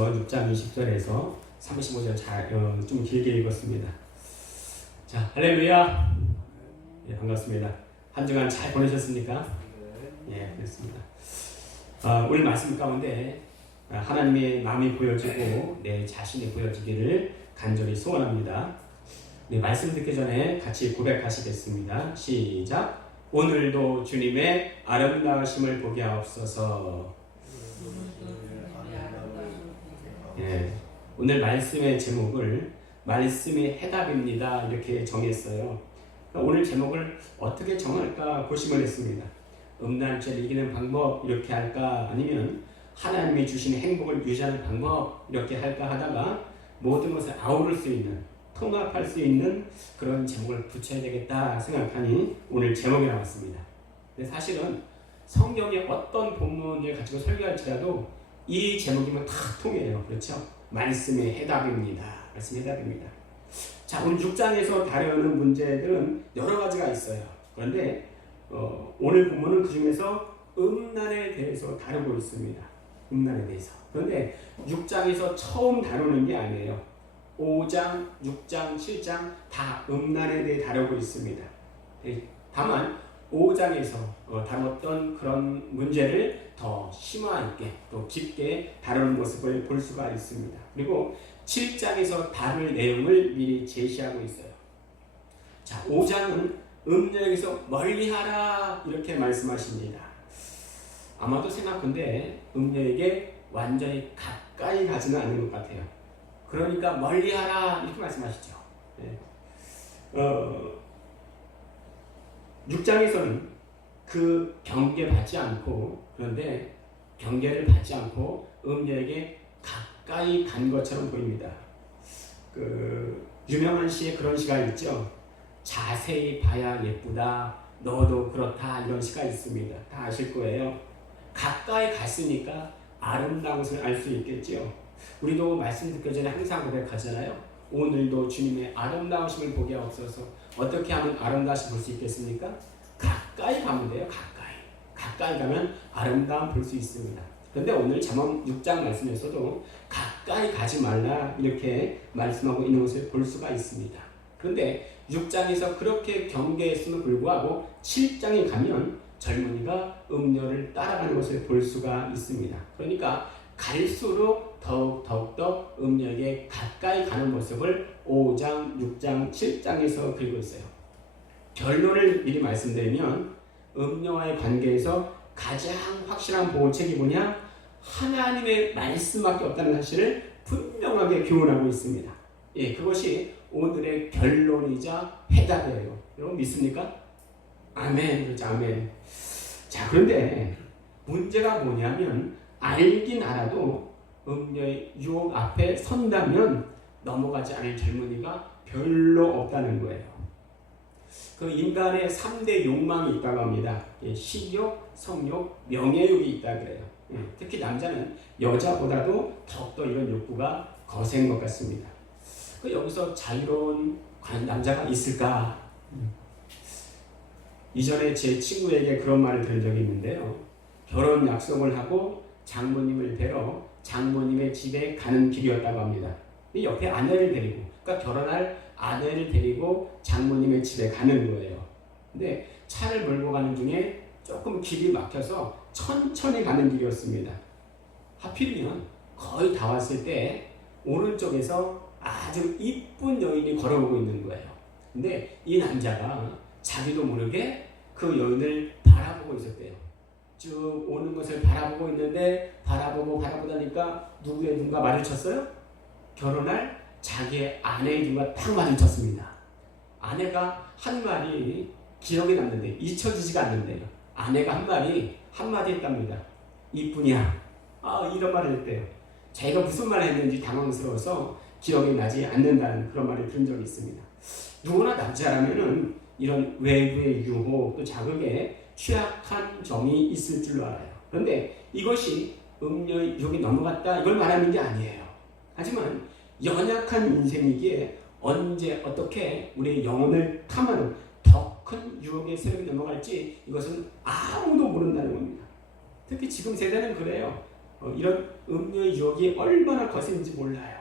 고린도전서 6장 20절에서 35절 좀 길게 읽었습니다. 자, 할렐루야. 예, 반갑습니다. 한 주간 잘 보내셨습니까? 예, 그렇습니다. 오늘 말씀 가운데 하나님의 마음이 보여지고 내 자신이 보여지기를 간절히 소원합니다. 네, 말씀 듣기 전에 같이 고백하시겠습니다. 시작. 오늘도 주님의 아름다우심을 보게 하옵소서. 예, 오늘 말씀의 제목을 말씀이 해답입니다 이렇게 정했어요. 오늘 제목을 어떻게 정할까 고심을 했습니다. 음란죄를 이기는 방법 이렇게 할까, 아니면 하나님이 주시는 행복을 유지하는 방법 이렇게 할까 하다가 모든 것을 아우를 수 있는, 통합할 수 있는 그런 제목을 붙여야 되겠다 생각하니 오늘 제목이 나왔습니다. 근데 사실은 성경의 어떤 본문을 가지고 설교할지라도 이 제목이면 다 통해요. 그렇죠? 말씀의 해답입니다. 말씀의 해답입니다. 자, 오늘 6장에서 다루는 문제들은 여러 가지가 있어요. 그런데 오늘 본문은 그 중에서 음란에 대해서 다루고 있습니다. 음란에 대해서. 그런데 6장에서 처음 다루는 게 아니에요. 5장, 6장, 7장 다 음란에 대해 다루고 있습니다. 다만 5장에서 다뤘던 그런 문제를 더 심화 있게 또 깊게 다루는 모습을 볼 수가 있습니다. 그리고 7장에서 다룰 내용을 미리 제시하고 있어요. 자, 5장은 음녀에게서 멀리하라 이렇게 말씀하십니다. 아마도 생각컨대 음녀에게 완전히 가까이 가지는 않는 것 같아요. 그러니까 멀리하라 이렇게 말씀하시죠. 네. 6장에서는 그 경계받지 않고, 그런데 경계를 받지 않고 음녀에게 가까이 간 것처럼 보입니다. 유명한 시에 그런 시가 있죠. 자세히 봐야 예쁘다, 너도 그렇다, 이런 시가 있습니다. 다 아실 거예요. 가까이 갔으니까 아름다운 것을 알 수 있겠죠. 우리도 말씀 듣기 전에 항상 고백하잖아요. 오늘도 주님의 아름다우심을 보게 하옵소서. 어떻게 하면 아름다우심을 볼 수 있겠습니까? 가까이 가면 돼요. 가까이 가면 아름다움 볼 수 있습니다. 그런데 오늘 잠언 6장 말씀에서도 가까이 가지 말라 이렇게 말씀하고 있는 것을 볼 수가 있습니다. 그런데 6장에서 그렇게 경계했음에도 불구하고 7장에 가면 젊은이가 음녀를 따라가는 것을 볼 수가 있습니다. 그러니까 갈수록 더욱더 음녀에게 가까이 가는 모습을 5장, 6장, 7장에서 그리고 있어요. 결론을 미리 말씀드리면 음녀와의 관계에서 가장 확실한 보호책이 뭐냐? 하나님의 말씀밖에 없다는 사실을 분명하게 교훈하고 있습니다. 예, 그것이 오늘의 결론이자 해답이에요. 여러분 믿습니까? 아멘. 그렇죠. 아멘. 자, 그런데 문제가 뭐냐면 알긴 알아도 음녀의 유혹 앞에 선다면 넘어가지 않을 젊은이가 별로 없다는 거예요. 그 인간의 3대 욕망이 있다고 합니다. 식욕, 성욕, 명예욕이 있다 그래요. 특히 남자는 여자보다도 더욱더 이런 욕구가 거센 것 같습니다. 여기서 자유로운 남자가 있을까? 이전에 제 친구에게 그런 말을 들은 적이 있는데요. 결혼 약속을 하고 장모님을 뵈러 장모님의 집에 가는 길이었다고 합니다. 옆에 아내를 데리고, 그러니까 결혼할 아내를 데리고 장모님의 집에 가는 거예요. 근데 차를 몰고 가는 중에 조금 길이 막혀서 천천히 가는 길이었습니다. 하필이면 거의 다 왔을 때 오른쪽에서 아주 이쁜 여인이 걸어오고 있는 거예요. 근데 이 남자가 자기도 모르게 그 여인을 바라보고 있었대요. 쭉 오는 것을 바라보고 있는데 바라보다니까 누구의 눈과 마주쳤어요? 결혼할 자기의 아내의 눈과 딱 마주쳤습니다. 아내가 한 말이 기억에 남는데 잊혀지지가 않는데요. 아내가 한마디 했답니다. 이쁘냐? 이런 말을 했대요. 자기가 무슨 말을 했는지 당황스러워서 기억이 나지 않는다는 그런 말을 들은 적이 있습니다. 누구나 남자라면은 이런 외부의 유혹 또 자극에 취약한 점이 있을 줄로 알아요. 그런데 이것이 음녀의 유혹이 넘어갔다 이걸 말하는 게 아니에요. 하지만 연약한 인생이기에 언제 어떻게 우리의 영혼을 탐하는 더 큰 유혹의 세력이 넘어갈지 이것은 아무도 모른다는 겁니다. 특히 지금 세대는 그래요. 이런 음료의 유혹이 얼마나 거센지 몰라요.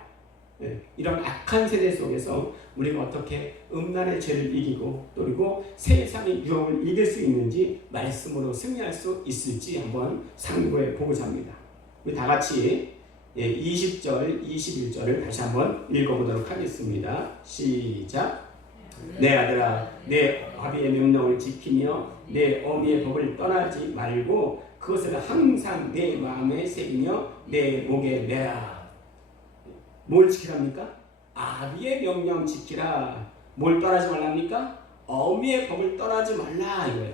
이런 악한 세대 속에서 우리가 어떻게 음란의 죄를 이기고 그리고 세상의 유혹을 이길 수 있는지 말씀으로 승리할 수 있을지 한번 상고해 보고자 합니다. 우리 다 같이 20절, 21절을 다시 한번 읽어보도록 하겠습니다. 시작. 내 아들아, 내 아비의 명령을 지키며 내 어미의 법을 떠나지 말고 그것을 항상 내 마음에 새기며 내 목에 매라. 뭘 지키랍니까? 아비의 명령 지키라. 뭘 떠나지 말랍니까? 어미의 법을 떠나지 말라 이거예요.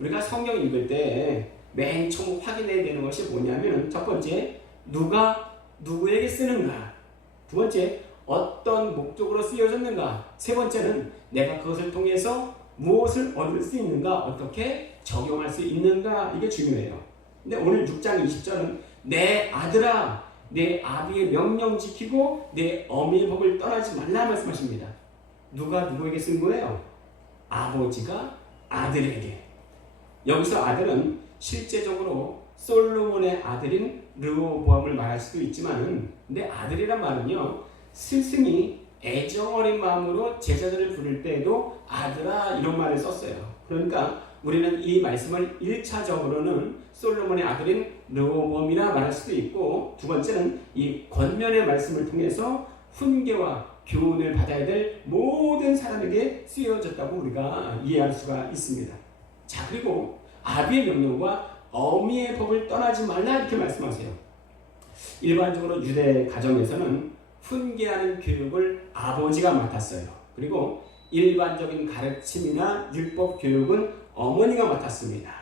우리가 성경 읽을 때 맨 처음 확인해야 되는 것이 뭐냐면 첫 번째, 누가 누구에게 쓰는가? 두 번째, 어떤 목적으로 쓰여졌는가? 세 번째는 내가 그것을 통해서 무엇을 얻을 수 있는가? 어떻게 적용할 수 있는가? 이게 중요해요. 근데 오늘 6장 20절은 내 아들아, 내 아비의 명령 지키고 내 어미의 법을 떠나지 말라 말씀하십니다. 누가 누구에게 쓴 거예요? 아버지가 아들에게. 여기서 아들은 실제적으로 솔로몬의 아들인 르호보암을 말할 수도 있지만, 근데 아들이란 말은요, 스승이 애정어린 마음으로 제자들을 부를 때에도 아들아 이런 말을 썼어요. 그러니까 우리는 이 말씀을 1차적으로는 솔로몬의 아들인 르호보암이라 말할 수도 있고, 두 번째는 이 권면의 말씀을 통해서 훈계와 교훈을 받아야 될 모든 사람에게 쓰여졌다고 우리가 이해할 수가 있습니다. 자, 그리고 아비의 명령과 어미의 법을 떠나지 말라 이렇게 말씀하세요. 일반적으로 유대 가정에서는 훈계하는 교육을 아버지가 맡았어요. 그리고 일반적인 가르침이나 율법 교육은 어머니가 맡았습니다.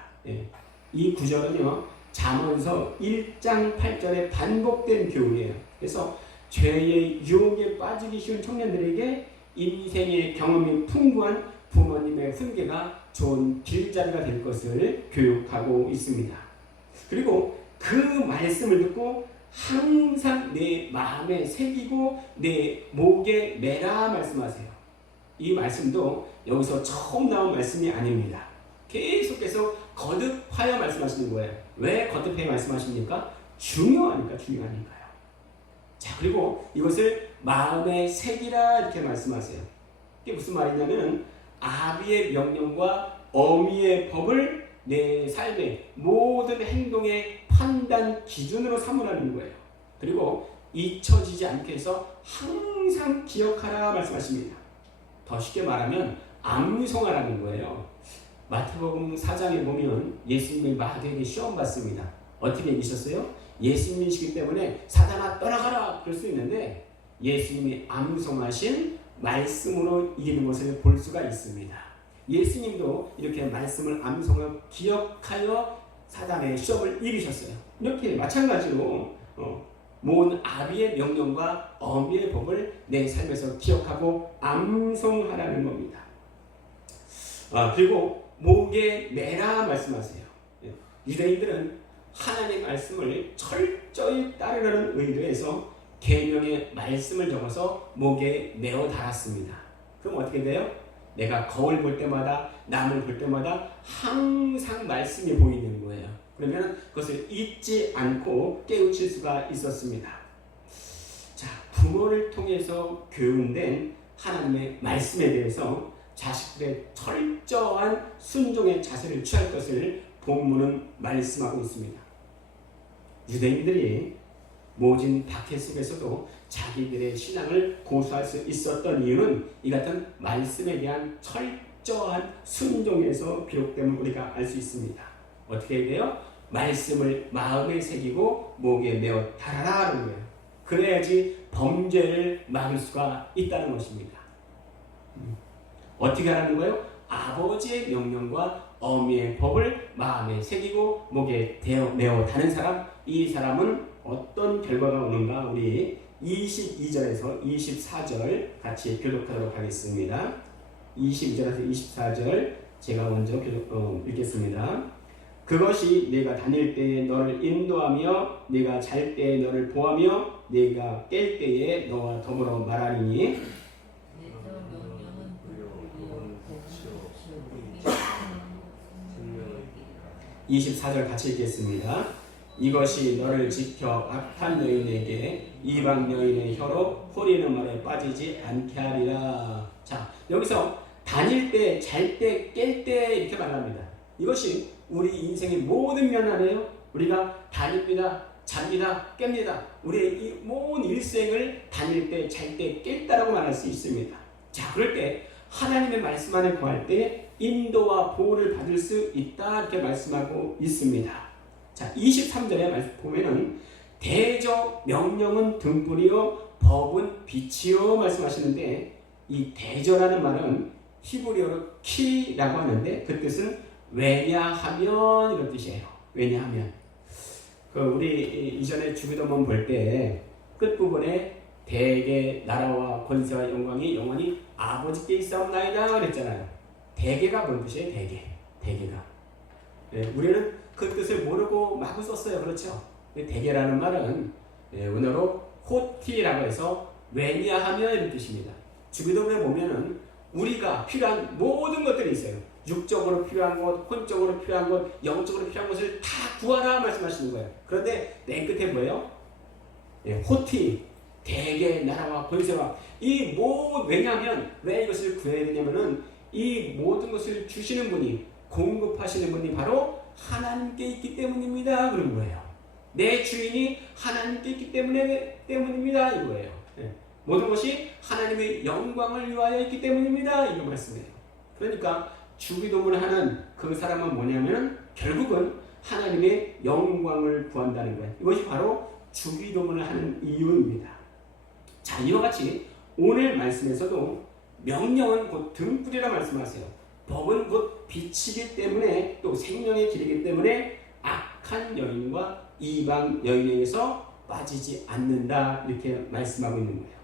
이 구절은요, 잠언서 1장 8절에 반복된 교훈이에요. 그래서 죄의 유혹에 빠지기 쉬운 청년들에게 인생의 경험이 풍부한 부모님의 훈계가 좋은 길자리가 될 것을 교육하고 있습니다. 그리고 그 말씀을 듣고 항상 내 마음에 새기고 내 목에 매라 말씀하세요. 이 말씀도 여기서 처음 나온 말씀이 아닙니다. 계속해서 거듭하여 말씀하시는 거예요. 왜 거듭하여 말씀하십니까? 중요하니까요. 자, 그리고 이것을 마음에 새기라 이렇게 말씀하세요. 이게 무슨 말이냐면 아비의 명령과 어미의 법을 내 삶의 모든 행동의 판단 기준으로 삼으라는 거예요. 그리고 잊혀지지 않게 해서 항상 기억하라 말씀하십니다. 더 쉽게 말하면 암송하라는 거예요. 마태복음 4장에 보면 예수님이 마귀에게 시험 받습니다. 어떻게 이기셨어요? 예수님이시기 때문에 사단아 떠나가라 그럴 수 있는데 예수님이 암송하신 말씀으로 이기는 것을 볼 수가 있습니다. 예수님도 이렇게 말씀을 암송하여 기억하여 사단의 시험을 이기셨어요. 이렇게 마찬가지로 모든 아비의 명령과 어미의 법을 내 삶에서 기억하고 암송하라는 겁니다. 그리고 목에 매라 말씀하세요. 유대인들은 하나님의 말씀을 철저히 따르려는 의도에서 계명의 말씀을 적어서 목에 메어 달았습니다. 그럼 어떻게 돼요? 내가 거울 볼 때마다 남을 볼 때마다 항상 말씀이 보이는 거예요. 그러면 그것을 잊지 않고 깨우칠 수가 있었습니다. 자, 부모를 통해서 교훈된 하나님의 말씀에 대해서 자식들의 철저한 순종의 자세를 취할 것을 본문은 말씀하고 있습니다. 유대인들이 모진 박해 속에서도 자기들의 신앙을 고수할 수 있었던 이유는 이 같은 말씀에 대한 철저한 순종에서 비롯됨을 우리가 알 수 있습니다. 어떻게 해야 돼요? 말씀을 마음에 새기고 목에 메어 달아라 하는 거예요. 그래야지 범죄를 막을 수가 있다는 것입니다. 어떻게 하라는 거예요? 아버지의 명령과 어미의 법을 마음에 새기고 목에 메어 다는 사람, 이 사람은 어떤 결과가 오는가 우리 22절에서 24절 같이 교독하도록 하겠습니다. 22절에서 24절 제가 먼저 읽겠습니다. 그것이 네가 다닐 때에 너를 인도하며 네가 잘 때에 너를 보하며 네가 깰 때에 너와 더불어 말하리니 24절 같이 읽겠습니다. 이것이 너를 지켜 악한 여인에게 이방 여인의 혀로 호리는 말에 빠지지 않게 하리라. 자, 여기서 다닐 때, 잘 때, 깰 때 이렇게 말합니다. 이것이 우리 인생의 모든 면 안에요. 우리가 다닙니다, 잡니다, 깹니다. 우리의 이 모든 일생을 다닐 때, 잘 때, 깼다라고 말할 수 있습니다. 자, 그럴 때 하나님의 말씀 안에 거할 때 인도와 보호를 받을 수 있다 이렇게 말씀하고 있습니다. 자, 23절에 말씀 보면은 대저 명령은 등불이요 법은 빛이요 말씀하시는데, 이 대저라는 말은 히브리어로 키라고 하는데 그 뜻은 왜냐하면 이런 뜻이에요. 왜냐하면 우리 이전에 주기도문 볼 때 끝부분에 대개 나라와 권세와 영광이 영원히 아버지께 있사옵나이다 그랬잖아요. 대개가 뭔 뜻이에요? 대개가. 네, 우리는 그 뜻을 모르고 마구 썼어요. 그렇죠? 대개라는 말은 은어로 호티라고 해서 왜냐하면 이런 뜻입니다. 주기도문에 보면은 우리가 필요한 모든 것들이 있어요. 육적으로 필요한 것, 혼적으로 필요한 것, 영적으로 필요한 것을 다 구하라 말씀하시는 거예요. 그런데 맨 끝에 뭐예요? 호티, 대개, 나라와 권세와 이 모든, 왜냐하면 왜 이것을 구해야 되냐면은 이 모든 것을 주시는 분이, 공급하시는 분이 바로 하나님께 있기 때문입니다. 그런 거예요. 내 주인이 하나님께 있기 때문입니다. 이거예요. 모든 것이 하나님의 영광을 위하여 있기 때문입니다. 이거 말씀이에요. 그러니까 주기도문을 하는 그 사람은 뭐냐면 결국은 하나님의 영광을 구한다는 거예요. 이것이 바로 주기도문을 하는 이유입니다. 자, 이와 같이 오늘 말씀에서도 명령은 곧 등불이라 말씀하세요. 법은 곧 빛이기 때문에 또 생명의 길이기 때문에 악한 여인과 이방 여인에게서 빠지지 않는다 이렇게 말씀하고 있는 거예요.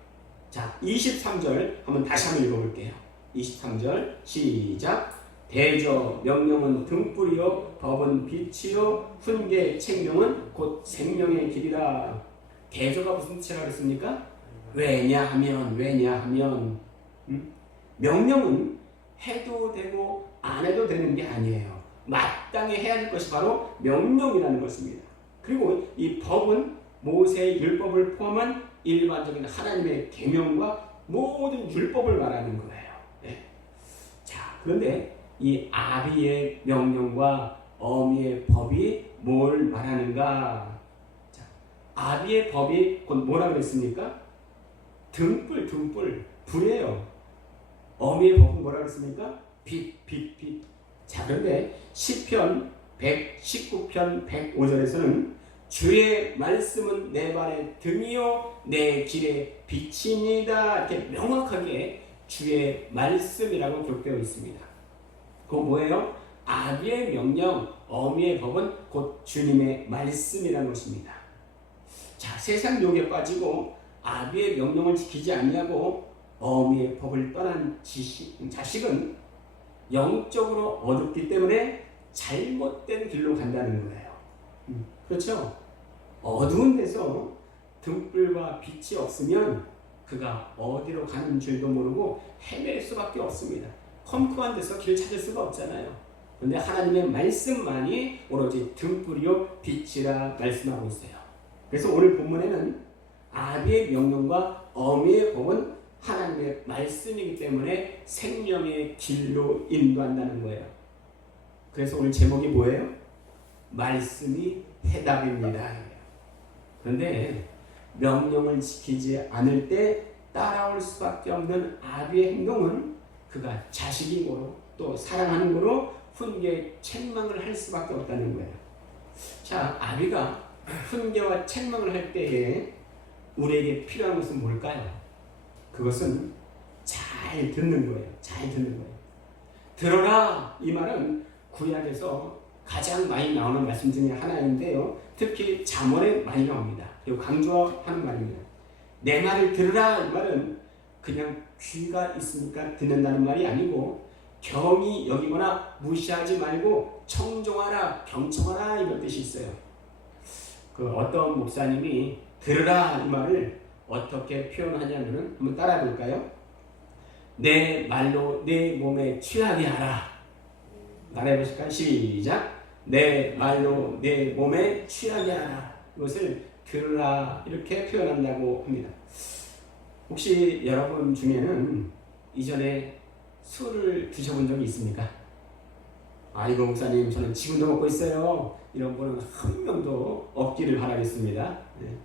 자, 23절 한번 다시 한번 읽어볼게요. 23절 시작. 대저 명령은 등불이요 법은 빛이요 훈계 책명은 곧 생명의 길이라. 대저가 무슨 뜻이라고 그랬습니까? 왜냐하면 명령은 해도 되고 안 해도 되는 게 아니에요. 마땅히 해야 할 것이 바로 명령이라는 것입니다. 그리고 이 법은 모세의 율법을 포함한 일반적인 하나님의 계명과 모든 율법을 말하는 거예요. 네. 자, 그런데 이 아비의 명령과 어미의 법이 뭘 말하는가? 자, 아비의 법이 곧 뭐라 그랬습니까? 등불, 불이에요. 어미의 법은 뭐라 그랬습니까? 빛. 자, 그런데 시편 119편 105절에서는 주의 말씀은 내 발의 등이요 내 길의 빛이니이다 이렇게 명확하게 주의 말씀이라고 기록되어 있습니다. 그거 뭐예요? 아비의 명령, 어미의 법은 곧 주님의 말씀이라는 것입니다. 자, 세상 욕에 빠지고 아비의 명령을 지키지 아니하고 어미의 법을 떠난 자식은 영적으로 어둡기 때문에 잘못된 길로 간다는 거예요. 그렇죠? 어두운 데서 등불과 빛이 없으면 그가 어디로 가는 줄도 모르고 헤맬 수밖에 없습니다. 컴컴한 데서 길 찾을 수가 없잖아요. 그런데 하나님의 말씀만이 오로지 등불이요 빛이라 말씀하고 있어요. 그래서 오늘 본문에는 아비의 명령과 어미의 법은 하나님의 말씀이기 때문에 생명의 길로 인도한다는 거예요. 그래서 오늘 제목이 뭐예요? 말씀이 해답입니다. 그런데 명령을 지키지 않을 때 따라올 수밖에 없는 아비의 행동은 그가 자식인 거로 또 사랑하는 거로 훈계 책망을 할 수밖에 없다는 거예요. 자, 아비가 훈계와 책망을 할 때에 우리에게 필요한 것은 뭘까요? 그것은 잘 듣는 거예요. 잘 듣는 거예요. 들어라 이 말은 구약에서 가장 많이 나오는 말씀 중에 하나인데요. 특히 잠언에 많이 나옵니다. 그리고 강조하는 말입니다. 내 말을 들으라 이 말은 그냥 귀가 있으니까 듣는다는 말이 아니고 경히 여기거나 무시하지 말고 청종하라, 경청하라 이런 뜻이 있어요. 어떤 목사님이 들으라 이 말을 어떻게 표현하냐면은 한번 따라해 볼까요? 내 말로 내 몸에 취하게 하라. 따라해 보실까요? 시작. 내 말로 내 몸에 취하게 하라. 이것을 들으라. 이렇게 표현한다고 합니다. 혹시 여러분 중에는 이전에 술을 드셔본 적이 있습니까? 아이고 목사님 저는 지금도 먹고 있어요. 이런 분은 한 명도 없기를 바라겠습니다. 네.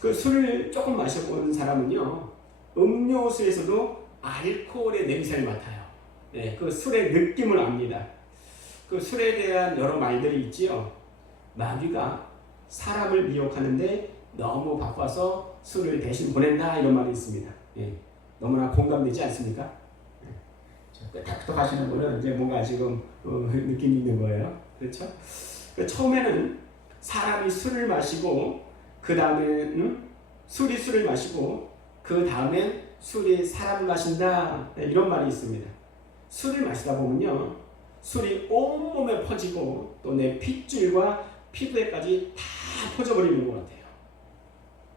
그 술을 조금 마셔본 사람은요, 음료수에서도 알코올의 냄새를 맡아요. 네, 그 술의 느낌을 압니다. 그 술에 대한 여러 말들이 있지요. 마귀가 사람을 미혹하는데 너무 바빠서 술을 대신 보낸다 이런 말이 있습니다. 예, 너무나 공감되지 않습니까? 딱 하시는 분은 이제 뭔가 지금 느낌이 있는 거예요. 그렇죠? 처음에는 사람이 술을 마시고 그 다음에 술을 마시고 그 다음엔 술이 사람을 마신다 이런 말이 있습니다. 술을 마시다 보면요, 술이 온몸에 퍼지고 또 내 핏줄과 피부에까지 다 퍼져버리는 것 같아요.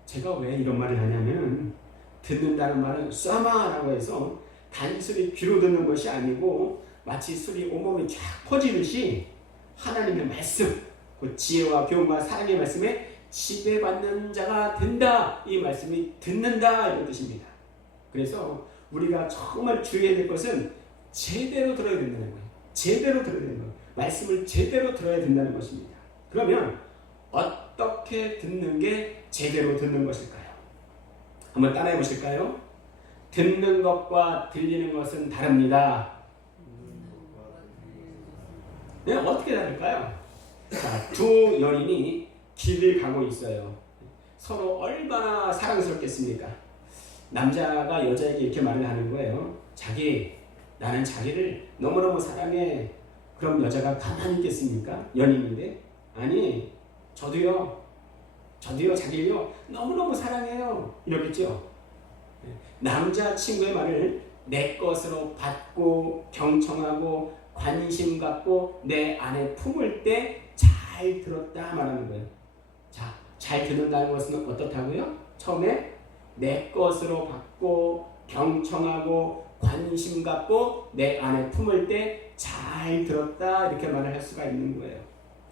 제가 왜 이런 말을 하냐면, 듣는다는 말은 쏴마라고 해서 단순히 귀로 듣는 것이 아니고 마치 술이 온몸에 쫙 퍼지듯이 하나님의 말씀, 그 지혜와 교훈과 사랑의 말씀에 지배받는 자가 된다. 이 말씀이 듣는다 이런 뜻입니다. 그래서 우리가 정말 주의해야 될 것은 제대로 들어야 된다는 거예요. 제대로 들어야 된다는 거예요. 말씀을 제대로 들어야 된다는 것입니다. 그러면 어떻게 듣는 게 제대로 듣는 것일까요? 한번 따라해 보실까요? 듣는 것과 들리는 것은 다릅니다. 네, 어떻게 다를까요? 자, 두 연인이 길을 가고 있어요. 서로 얼마나 사랑스럽겠습니까? 남자가 여자에게 이렇게 말을 하는 거예요. 나는 자기를 너무너무 사랑해. 그럼 여자가 가만히 있겠습니까? 연인인데. 아니, 저도요 자기를요 너무너무 사랑해요. 이러겠죠. 남자친구의 말을 내 것으로 받고 경청하고 관심 갖고 내 안에 품을 때 잘 들었다 말하는 거예요. 자, 잘 듣는다는 것은 어떻다고요? 처음에 내 것으로 받고 경청하고 관심 갖고 내 안에 품을 때 잘 들었다 이렇게 말을 할 수가 있는 거예요.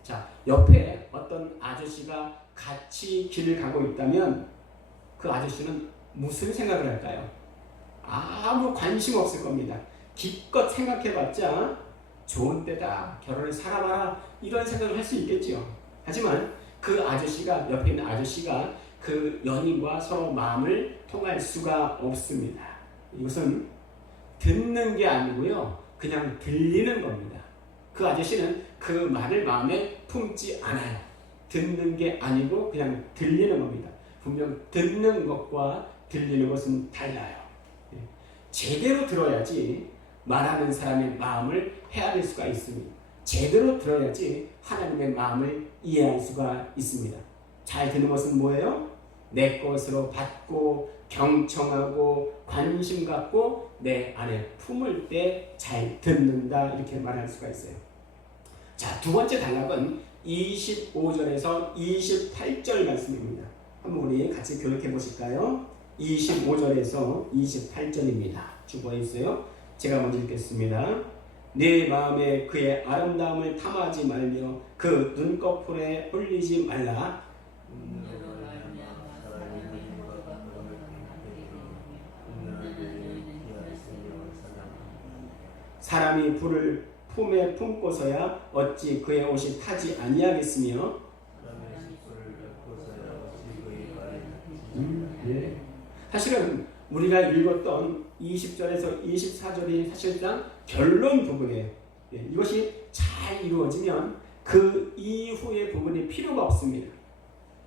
자, 옆에 어떤 아저씨가 같이 길을 가고 있다면 그 아저씨는 무슨 생각을 할까요? 아무 관심 없을 겁니다. 기껏 생각해봤자 좋은 때다, 결혼을 살아봐라 이런 생각을 할 수 있겠죠. 하지만 그 아저씨가, 옆에 있는 아저씨가 그 연인과 서로 마음을 통할 수가 없습니다. 이것은 듣는 게 아니고요, 그냥 들리는 겁니다. 그 아저씨는 그 말을 마음에 품지 않아요. 듣는 게 아니고 그냥 들리는 겁니다. 분명 듣는 것과 들리는 것은 달라요. 제대로 들어야지 말하는 사람의 마음을 헤아릴 수가 있습니다. 제대로 들어야지 하나님의 마음을 이해할 수가 있습니다. 잘 듣는 것은 뭐예요? 내 것으로 받고 경청하고 관심 갖고 내 안에 품을 때 잘 듣는다 이렇게 말할 수가 있어요. 자, 두 번째 단락은 25절에서 28절 말씀입니다. 한번 우리 같이 교독해 보실까요? 25절에서 28절입니다. 주보에 있어요. 제가 먼저 읽겠습니다. 네 마음에 그의 아름다움을 탐하지 말며 그 눈꺼풀에 홀리지 말라. 사람이 불을 품에 품고서야 어찌 그의 옷이 타지 아니하겠으며. 네. 사실은 우리가 읽었던 20절에서 24절이 사실상 결론 부분이에요. 이것이 잘 이루어지면 그 이후의 부분이 필요가 없습니다.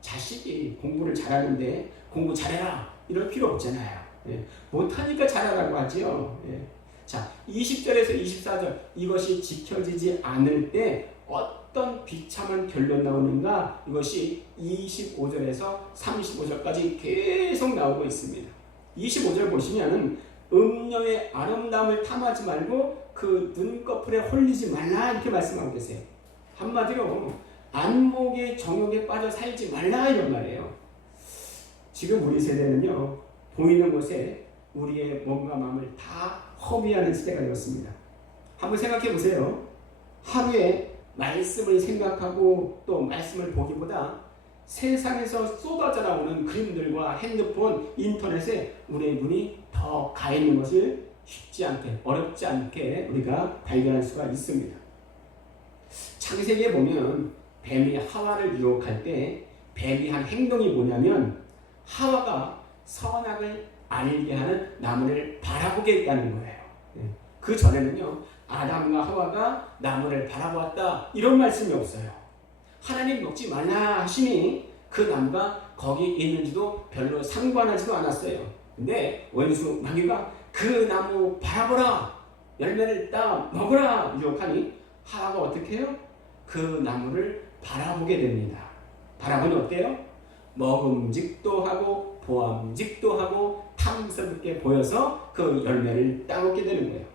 자식이 공부를 잘하는데 공부 잘해라 이럴 필요 없잖아요. 못하니까 잘하라고 하지요. 자, 20절에서 24절 이것이 지켜지지 않을 때 어떤 비참한 결론 나오는가, 이것이 25절에서 35절까지 계속 나오고 있습니다. 25절 보시면 음녀의 아름다움을 탐하지 말고 그 눈꺼풀에 홀리지 말라 이렇게 말씀하고 계세요. 한마디로 안목의 정욕에 빠져 살지 말라 이런 말이에요. 지금 우리 세대는요, 보이는 곳에 우리의 몸과 마음을 다 허비하는 시대가 되었습니다. 한번 생각해 보세요. 하루에 말씀을 생각하고 또 말씀을 보기보다 세상에서 쏟아져 나오는 그림들과 핸드폰, 인터넷에 우리의 눈이 더 가 있는 것을 쉽지 않게, 어렵지 않게 우리가 발견할 수가 있습니다. 창세기에 보면 뱀이 하와를 유혹할 때 뱀이 한 행동이 뭐냐면 하와가 선악을 알게 하는 나무를 바라보게 했다는 거예요. 그 전에는요, 아담과 하와가 나무를 바라보았다 이런 말씀이 없어요. 하나님 먹지 말라 하시니 그 나무가 거기 있는지도 별로 상관하지도 않았어요. 근데 원수 마귀가 그 나무 바라보라, 열매를 따 먹으라 유혹하니 하와가 어떻게 해요? 그 나무를 바라보게 됩니다. 바라보니 어때요? 먹음직도 하고 보암직도 하고 탐스럽게 보여서 그 열매를 따먹게 되는 거예요.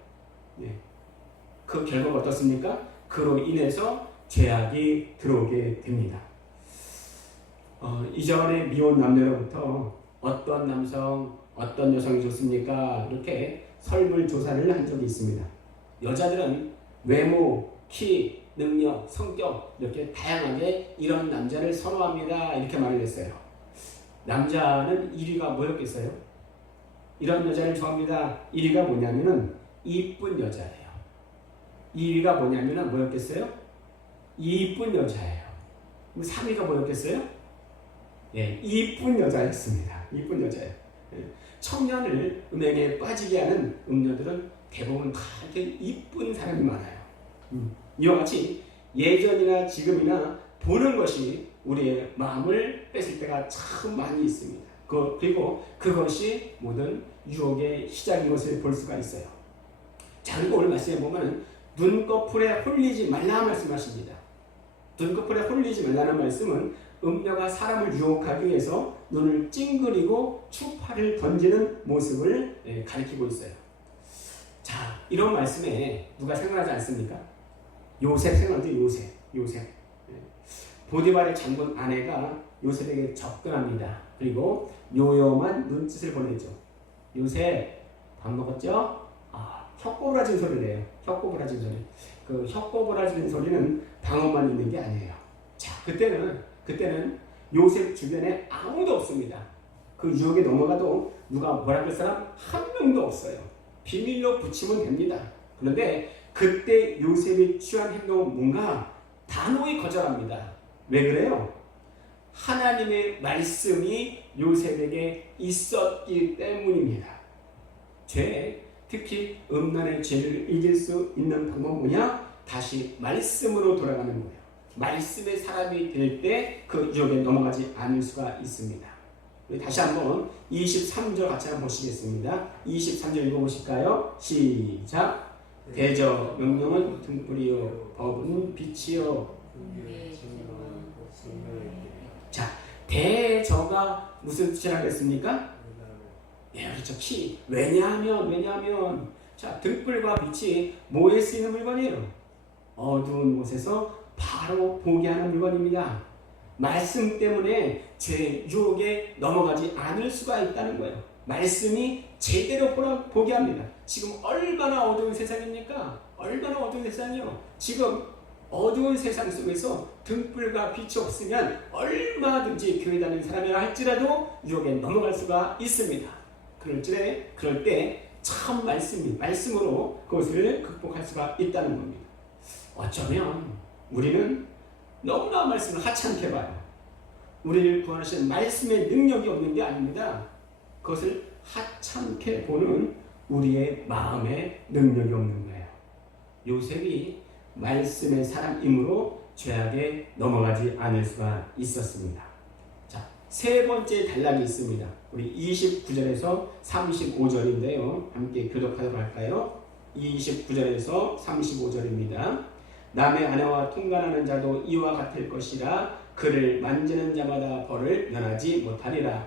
그 결과가 어떻습니까? 그로 인해서 죄악이 들어오게 됩니다. 이전에 미혼 남녀로부터 어떤 남성, 어떤 여성이 좋습니까? 이렇게 설문조사를 한 적이 있습니다. 여자들은 외모, 키, 능력, 성격 이렇게 다양하게 이런 남자를 선호합니다. 이렇게 말을 했어요. 남자는 1위가 뭐였겠어요? 이런 여자를 좋아합니다. 1위가 뭐냐면은 이쁜 여자예요. 2위가 뭐냐면은 뭐였겠어요? 이쁜 여자예요. 3위가 뭐였겠어요? 예, 이쁜 여자였습니다. 이쁜 여자예요. 청년을 음행에 빠지게 하는 음료들은 대부분 다 이렇게 이쁜 사람이 많아요. 이와 같이 예전이나 지금이나 보는 것이 우리의 마음을 뺏을 때가 참 많이 있습니다. 그리고 그것이 모든 유혹의 시작인 것을 볼 수가 있어요. 자, 그리고 오늘 말씀에 보면 눈꺼풀에 홀리지 말라 말씀하십니다. 눈꺼풀에 홀리지 말라는 말씀은 음녀가 사람을 유혹하기 위해서 눈을 찡그리고 추파를 던지는 모습을 가리키고 있어요. 자, 이런 말씀에 누가 생각하지 않습니까? 요셉 생각하죠. 요셉. 보디발의 장군 아내가 요셉에게 접근합니다. 그리고 요염한 눈짓을 보내죠. 요셉, 밥 먹었죠? 혀꼬부라진 소리를 해요. 혀꼬부라진 소리. 그 혀꼬부라지는 소리는 방언만 있는 게 아니에요. 자, 그때는 요셉 주변에 아무도 없습니다. 그 유혹에 넘어가도 누가 뭐라 할 사람 한 명도 없어요. 비밀로 붙이면 됩니다. 그런데 그때 요셉이 취한 행동은 뭔가 단호히 거절합니다. 왜 그래요? 하나님의 말씀이 요셉에게 있었기 때문입니다. 특히 음란의 죄를 이길 수 있는 방법은 뭐냐? 다시 말씀으로 돌아가는 거예요. 말씀의 사람이 될 때 그 유혹에 넘어가지 않을 수가 있습니다. 우리 다시 한번 23절 같이 한번 보시겠습니다. 23절 읽어보실까요? 시작. 대저 명령은 등불이요 법은 빛이요. 자, 대저가 무슨 뜻을 하겠습니까? 예, 그렇죠. 키. 왜냐하면 자, 등불과 빛이 뭐에 쓰이는 물건이에요? 어두운 곳에서 바로 보게 하는 물건입니다. 말씀 때문에 제 유혹에 넘어가지 않을 수가 있다는 거예요. 말씀이 제대로 보게 합니다. 지금 얼마나 어두운 세상입니까? 얼마나 어두운 세상이요. 지금 어두운 세상 속에서 등불과 빛이 없으면 얼마든지 교회 다니는 사람이라 할지라도 유혹에 넘어갈 수가 있습니다. 그럴 때 참 말씀으로 그것을 극복할 수가 있다는 겁니다. 어쩌면 우리는 너무나 말씀을 하찮게 봐요. 우리를 구원하시는 말씀의 능력이 없는 게 아닙니다. 그것을 하찮게 보는 우리의 마음의 능력이 없는 거예요. 요셉이 말씀의 사람이므로 죄악에 넘어가지 않을 수가 있었습니다. 자, 세 번째 단락이 있습니다. 우리 29절에서 35절인데요. 함께 교독하도록 할까요? 29절에서 35절입니다. 남의 아내와 통관하는 자도 이와 같을 것이라. 그를 만지는 자마다 벌을 면하지 못하리라.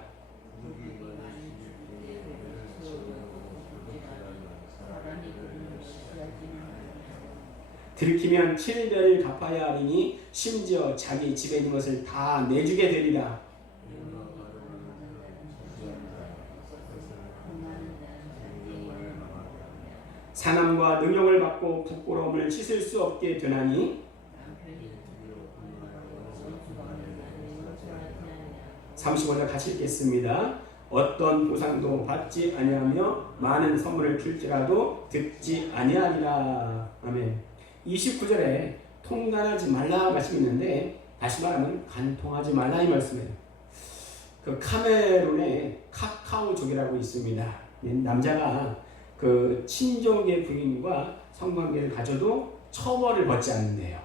들키면 7배를 갚아야 하리니 심지어 자기 집에 있는 것을 다 내주게 되리라. 사남과 능욕을 받고 부끄러움을 씻을 수 없게 되나니 35절 같이 읽겠습니다. 어떤 보상도 받지 아니하며 많은 선물을 줄지라도 듣지 아니하리라. 아멘. 29절에 통간하지 말라 말씀이 있는데 다시 말하면 간통하지 말라 이 말씀이에요. 그 카메룬에 카카오족이라고 있습니다. 남자가 그 친족의 부인과 성관계를 가져도 처벌을 받지 않는데요.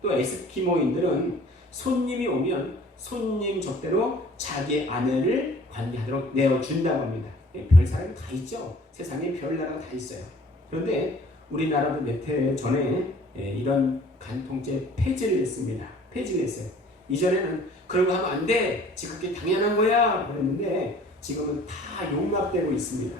또 에스키모인들은 손님이 오면 손님 족대로 자기 아내를 관리하도록 내어준다고 합니다. 별 사람이 다 있죠. 세상에 별 나라가 다 있어요. 그런데 우리나라도 몇 해 전에 이런 간통죄 폐지를 했습니다. 폐지를 했어요. 이전에는 그런 거 하면 안 돼, 지극히 당연한 거야 그랬는데 지금은 다 용납되고 있습니다.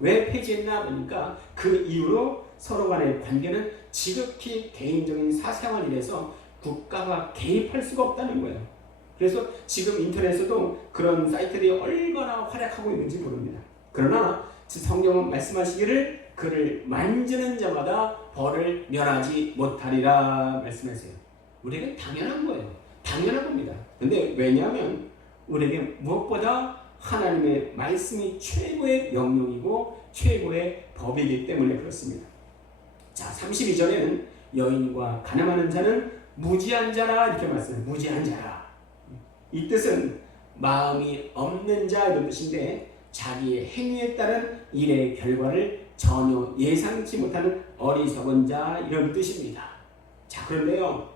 왜 폐지했나 보니까 그 이후로 서로 간의 관계는 지극히 개인적인 사생활 일에서 국가가 개입할 수가 없다는 거예요. 그래서 지금 인터넷에서도 그런 사이트들이 얼마나 활약하고 있는지 모릅니다. 그러나 성경은 말씀하시기를 그를 만지는 자마다 벌을 면하지 못하리라 말씀하세요. 우리에게 당연한 거예요. 당연한 겁니다. 근데 왜냐하면 우리에게 무엇보다 하나님의 말씀이 최고의 명령이고 최고의 법이기 때문에 그렇습니다. 자, 32절에는 여인과 가늠하는 자는 무지한 자라 이렇게 말씀해요. 무지한 자라. 이 뜻은 마음이 없는 자 이런 뜻인데 자기의 행위에 따른 일의 결과를 전혀 예상치 못하는 어리석은 자 이런 뜻입니다. 자, 그런데요.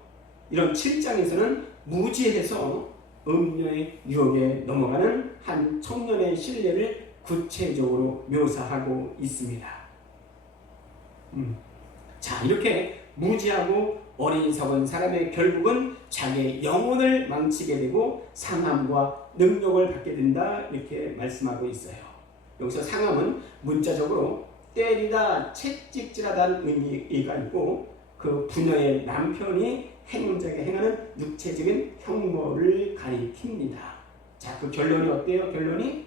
이런 7장에서는 무지해서 음료의 유혹에 넘어가는 한 청년의 신뢰를 구체적으로 묘사하고 있습니다. 자, 이렇게 무지하고 어리석은 사람의 결국은 자기의 영혼을 망치게 되고 상함과 능력을 받게 된다 이렇게 말씀하고 있어요. 여기서 상함은 문자적으로 때리다, 채찍질하다는 의미가 있고 그 부녀의 남편이 행운자에게 행하는 육체적인 혐오를 가리킵니다. 자, 그 결론이 어때요? 결론이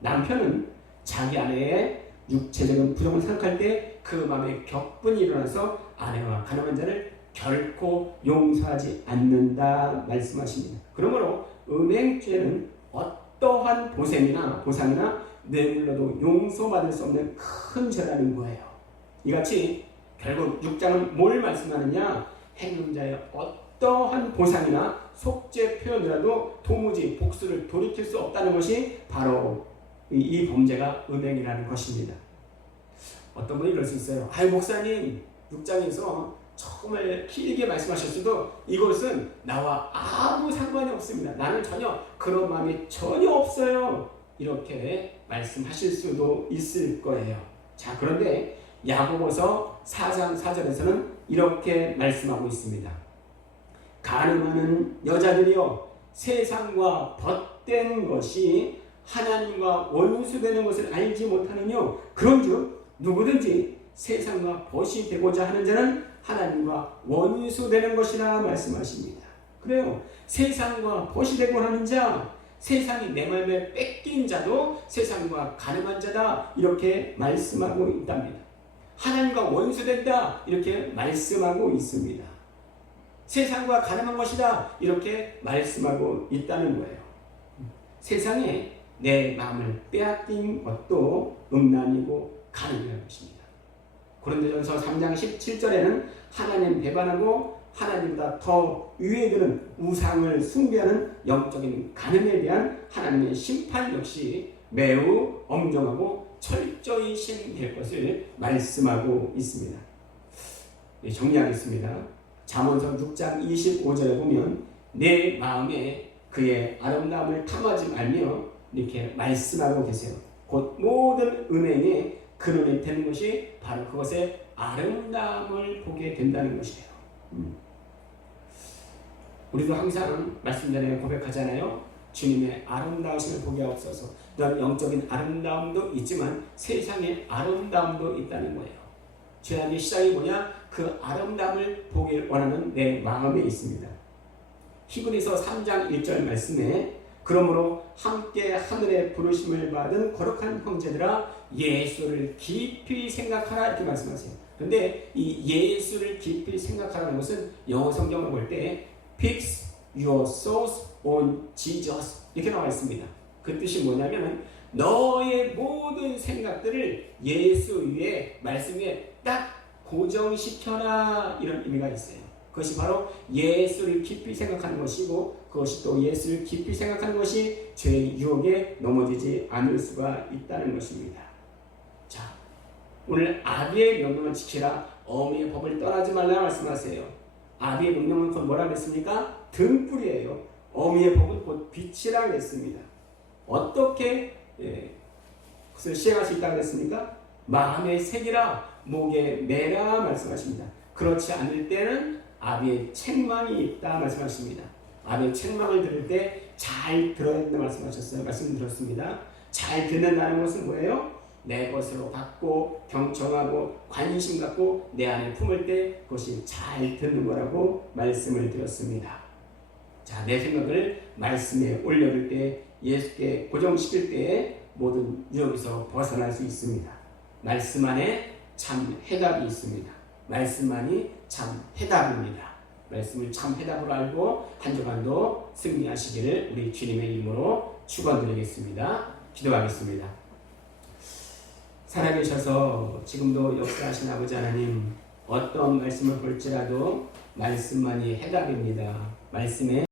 남편은 자기 아내의 육체적인 부정을 생각할 때 그 마음에 격분이 일어나서 아내와 가늠한 자를 결코 용서하지 않는다 말씀하십니다. 그러므로 음행죄는 어떠한 보상이나 뇌물로도 용서받을 수 없는 큰 죄라는 거예요. 이같이 결국 6장은 뭘 말씀하느냐? 행음자의 어떠한 보상이나 속죄 표현이라도 도무지 복수를 돌이킬 수 없다는 것이 바로 이 범죄가 음행이라는 것입니다. 어떤 분이 이럴 수 있어요. 아유 목사님 6장에서 정말 길게 말씀하셨어도 이것은 나와 아무 상관이 없습니다. 나는 전혀 그런 마음이 전혀 없어요. 이렇게 말씀하실 수도 있을 거예요. 자, 그런데 야고보서 4장 4절에서는 이렇게 말씀하고 있습니다. 간음하는 여자들이여 세상과 벗된 것이 하나님과 원수되는 것을 알지 못하느뇨. 그런즉 누구든지 세상과 벗이 되고자 하는 자는 하나님과 원수되는 것이라 말씀하십니다. 그래요. 세상과 벗이 되고 하는 자, 세상이 내 마음에 뺏긴 자도 세상과 가늠한 자다 이렇게 말씀하고 있답니다. 하나님과 원수된다 이렇게 말씀하고 있습니다. 세상과 가늠한 것이다 이렇게 말씀하고 있다는 거예요. 세상에 내 마음을 빼앗긴 것도 음란이고 가늠이라는 것입니다. 고린도전서 3장 17절에는 하나님 배반하고 하나님보다 더 위에 드는 우상을 숭배하는 영적인 가늠에 대한 하나님의 심판 역시 매우 엄정하고 철저히 시행될 것을 말씀하고 있습니다. 정리하겠습니다. 잠언서 6장 25절에 보면 내 마음에 그의 아름다움을 탐하지 말며 이렇게 말씀하고 계세요. 곧 모든 음행의 근원이 되는 것이 바로 그것의 아름다움을 보게 된다는 것이에요. 우리도 항상 말씀 전에 고백하잖아요. 주님의 아름다우심을 보게 하옵소서. 이런 영적인 아름다움도 있지만 세상의 아름다움도 있다는 거예요. 죄악의 시작이 뭐냐? 그 아름다움을 보길 원하는 내 마음에 있습니다. 히브리서 3장 1절 말씀에 그러므로 함께 하늘의 부르심을 받은 거룩한 형제들아 예수를 깊이 생각하라 이렇게 말씀하세요. 그런데 이 예수를 깊이 생각하라는 것은 영어 성경을 볼 때 Fix your thoughts on Jesus 이렇게 나와 있습니다. 그 뜻이 뭐냐면 너의 모든 생각들을 예수 위에 말씀 위에 딱 고정시켜라 이런 의미가 있어요. 그것이 바로 예수를 깊이 생각하는 것이고 그것이 또 예수를 깊이 생각하는 것이 죄의 유혹에 넘어지지 않을 수가 있다는 것입니다. 자, 오늘 아비의 명령을 지키라 어미의 법을 떠나지 말라 말씀하세요. 아비의 명령은 곧 뭐라 그랬습니까? 등불이에요. 어미의 법은 곧 빛이라 그랬습니다. 어떻게 그것을 시행할 수 있다고 그랬습니까? 마음에 새기라 목에 매라 말씀하십니다. 그렇지 않을 때는 아비의 책망이 있다 말씀하십니다. 아비의 책망을 들을 때 잘 들어야 된다 말씀하셨어요. 말씀 들었습니다. 잘 듣는다는 것은 뭐예요? 내 것으로 받고 경청하고 관심 갖고 내 안에 품을 때 그것이 잘 듣는 거라고 말씀을 드렸습니다. 자, 내 생각을 말씀에 올려둘 때 예수께 고정시킬 때에 모든 유혹에서 벗어날 수 있습니다. 말씀 안에 참 해답이 있습니다. 말씀만이 참 해답입니다. 말씀을 참 해답으로 알고 한 주간도 승리하시기를 우리 주님의 이름으로 축원드리겠습니다. 기도하겠습니다. 살아계셔서 지금도 역사하신 아버지 하나님, 어떤 말씀을 볼지라도 말씀만이 해답입니다. 말씀에